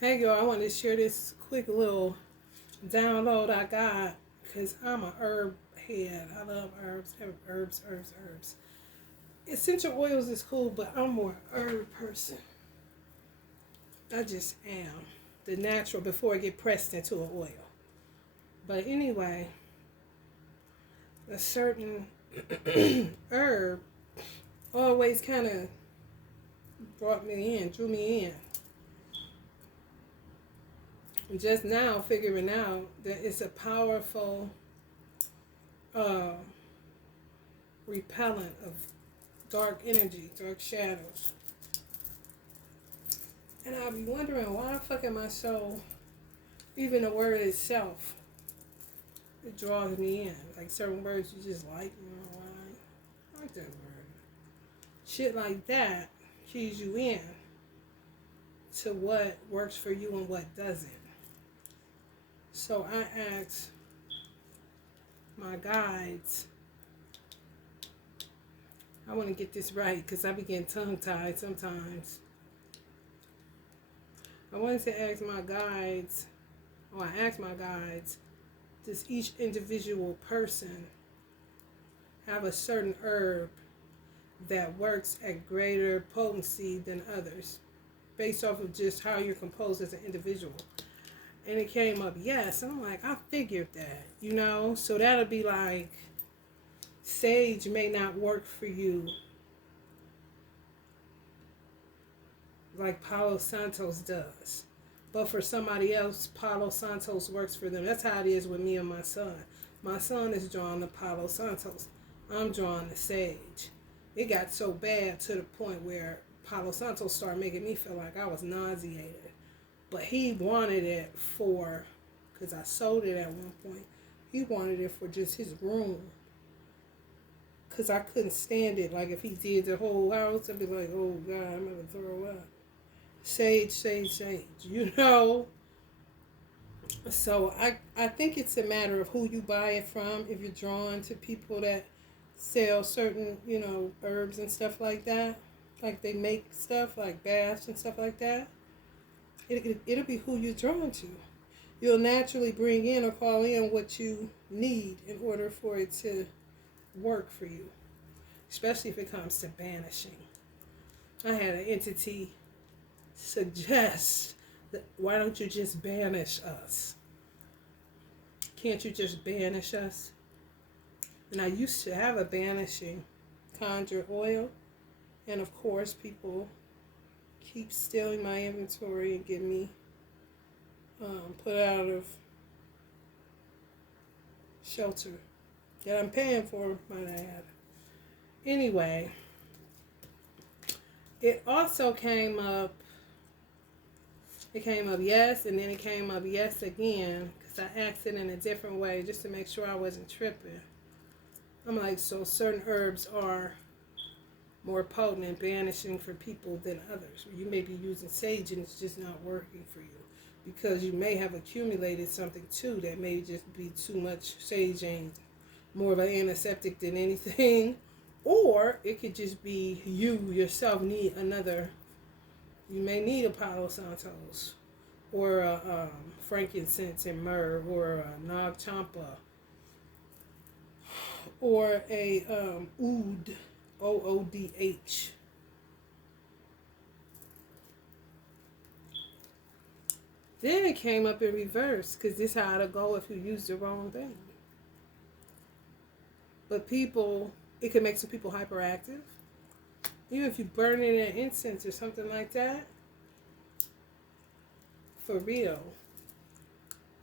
Hey y'all, I want to share this quick little download I got because I'm a herb head. I love herbs, herbs. Essential oils is cool, but I'm more herb person. I just am. The natural before it get pressed into an oil. But anyway, a certain herb always kind of brought me in, drew me in. Just now figuring out that it's a powerful uh, repellent of dark energy, dark shadows. And I'll be wondering why the fuck am I so, even the word itself, it draws me in. Like certain words you just like, you know why? I like that word. Shit like that keys you in to what works for you and what doesn't. So I asked my guides, I want to get this right because I be getting tongue tied sometimes. I wanted to ask my guides, or I asked my guides, does each individual person have a certain herb that works at greater potency than others based off of just how you're composed as an individual? And it came up yes. And I'm like, I figured that, you know? So that'll be like, sage may not work for you like Palo Santos does. But for somebody else, Palo Santos works for them. That's how it is with me and my son. My son is drawn to Palo Santos. I'm drawn to sage. It got so bad to the point where Palo Santos started making me feel like I was nauseated. But he wanted it for, because I sold it at one point, he wanted it for just his room. Because I couldn't stand it. Like if he did the whole house, I'd be like, oh God, I'm going to throw up. Sage, sage, sage, you know? So I think it's a matter of who you buy it from. If you're drawn to people that sell certain, you know, herbs and stuff like that, like they make stuff like baths and stuff like that, it'll be who you're drawn to. You'll naturally bring in or call in what you need in order for it to work for you, especially if it comes to banishing. I had an entity suggest that why don't you just banish us? Can't you just banish us? And I used to have a banishing conjure oil, and of course people keep stealing my inventory and get me put out of shelter that I'm paying for, might I add. Anyway, it also came up. It came up yes, and then it came up yes again because I asked it in a different way just to make sure I wasn't tripping. I'm like, so certain herbs are more potent and banishing for people than others. You may be using sage and it's just not working for you because you may have accumulated something too that may just be too much. Sage ain't more of an antiseptic than anything, or it could just be you yourself need another. You may need a Palo Santos or a frankincense and myrrh or a Nag Champa or a oud, OODH. Then it came up in reverse because this is how it'll go if you use the wrong thing. But people, it can make some people hyperactive. Even if you burn in an incense or something like that, for real,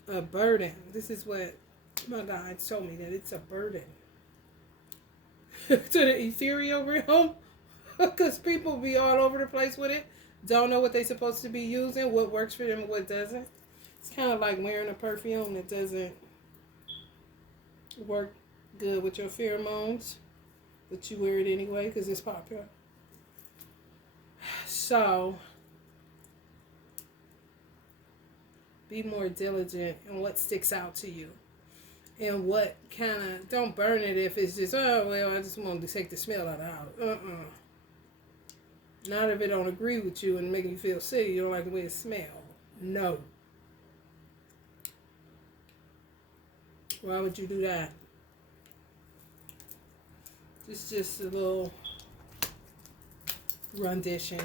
a burden. This is what my guide told me, that it's a burden to the ethereal realm because people be all over the place with it, don't know what they're supposed to be using, what works for them and what doesn't. It's kind of like wearing a perfume that doesn't work good with your pheromones, but you wear it anyway because it's popular. So be more diligent in what sticks out to you. And what kind of, don't burn it if it's just, oh, well, I just want to take the smell out of the house. Not if it don't agree with you and make you feel sick. You don't like the way it smells. No. Why would you do that? Just a little rendition.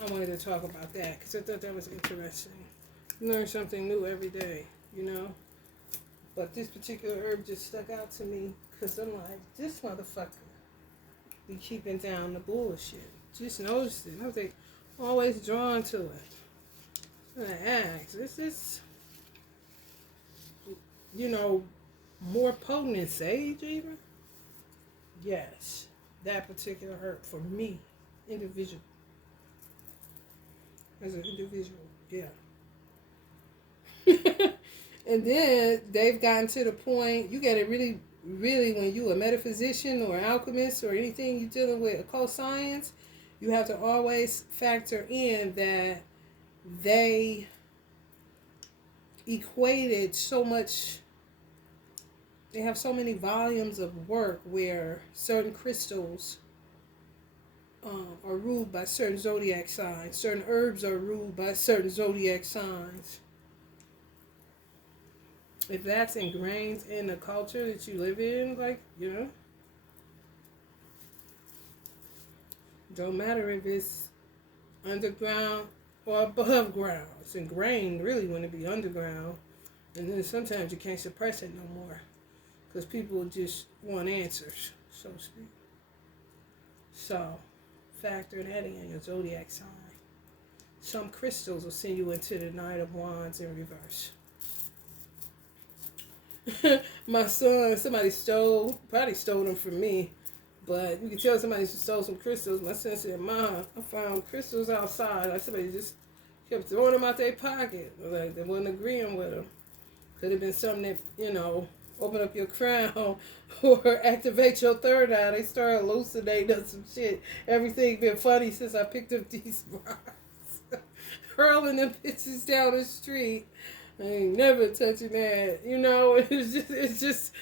I wanted to talk about that because I thought that was interesting. You learn something new every day, you know? But this particular herb just stuck out to me because I'm like, this motherfucker be keeping down the bullshit. Just noticed it. I was like, always drawn to it. And I asked, is this, you know, more potent than sage even? Yes, that particular herb for me, individual, as an individual, yeah. And then they've gotten to the point you gotta really, really, when you a metaphysician or alchemist or anything you're dealing with occult science, you have to always factor in that they equated so much. They have so many volumes of work where certain crystals are ruled by certain zodiac signs. Certain herbs are ruled by certain zodiac signs. If that's ingrained in the culture that you live in, like, you know, don't matter if it's underground or above ground. It's ingrained really when it be underground. And then sometimes you can't suppress it no more because people just want answers, so to speak. So, factor that in your zodiac sign. Some crystals will send you into the Knight of Wands in reverse. My son, somebody probably stole them from me, but you can tell somebody stole some crystals. My son said, "Mom, I found crystals outside." Like somebody just kept throwing them out their pocket. Like they wasn't agreeing with them. Could have been something that, you know, open up your crown or activate your third eye. They started hallucinating some shit. Everything been funny since I picked up these rocks. Hurling them bitches down the street. I ain't never touching that. You know, it's just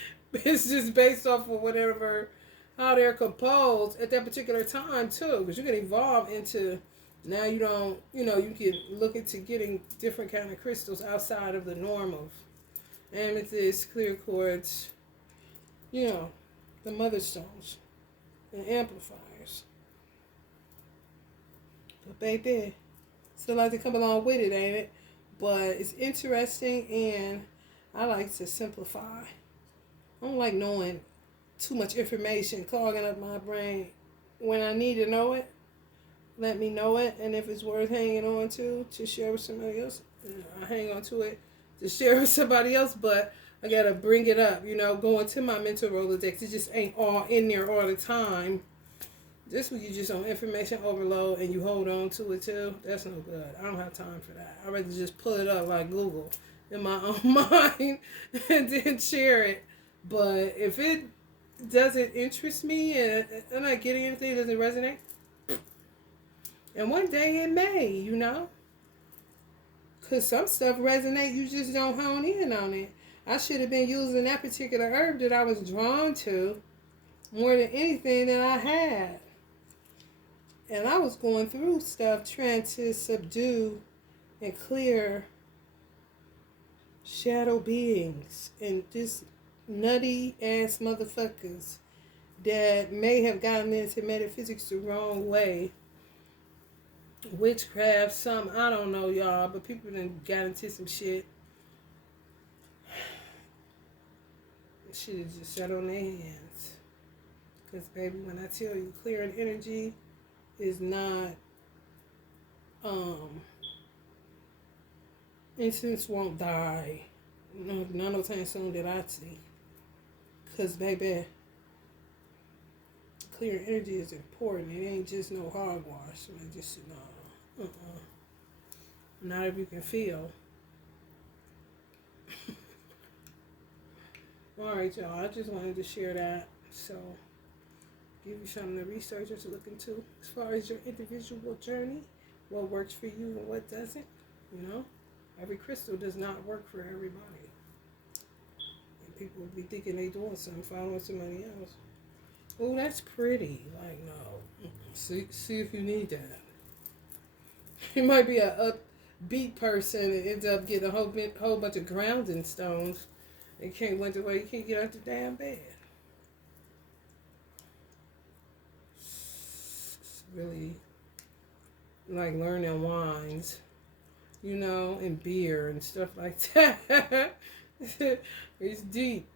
based off of whatever, how they're composed at that particular time too. Because you can evolve into, now you don't, you know, you can look into getting different kind of crystals outside of the norm of amethyst, clear quartz, you know, the mother stones and amplifiers. But baby, still like to come along with it, ain't it? But it's interesting and I like to simplify. I don't like knowing too much information, clogging up my brain. When I need to know it, let me know it. And if it's worth hanging on to share with somebody else, I hang on to it to share with somebody else. But I got to bring it up, you know, go into my mental Rolodex. It just ain't all in there all the time. This week you just on information overload and you hold on to it too. That's no good. I don't have time for that. I'd rather just pull it up like Google in my own mind and then share it. But if it doesn't interest me and I'm not getting anything, it doesn't resonate, and one day it may, you know. Because some stuff resonate, you just don't hone in on it. I should have been using that particular herb that I was drawn to more than anything that I had. And I was going through stuff trying to subdue and clear shadow beings and just nutty ass motherfuckers that may have gotten into metaphysics the wrong way. Witchcraft, some, I don't know, y'all, but people done got into some shit. Shit is just shut on their hands. Because, baby, when I tell you clearing energy is not, incense won't die. No time soon that I see. Because, baby, clear energy is important. It ain't just no hogwash. Man, just, no. Not if you can feel. Alright, y'all. I just wanted to share that. So, give you something to research or to look into as far as your individual journey. What works for you and what doesn't. You know? Every crystal does not work for everybody. And people will be thinking they doing something, following somebody else. Oh, that's pretty. Like, no. See if you need that. It might be a beat person and ends up getting a whole bunch of grounding stones. And can't went away. You can't get out the damn bed. It's really like learning wines, and beer and stuff like that. It's deep.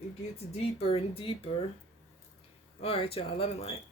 It gets deeper and deeper. All right, y'all. Love and light.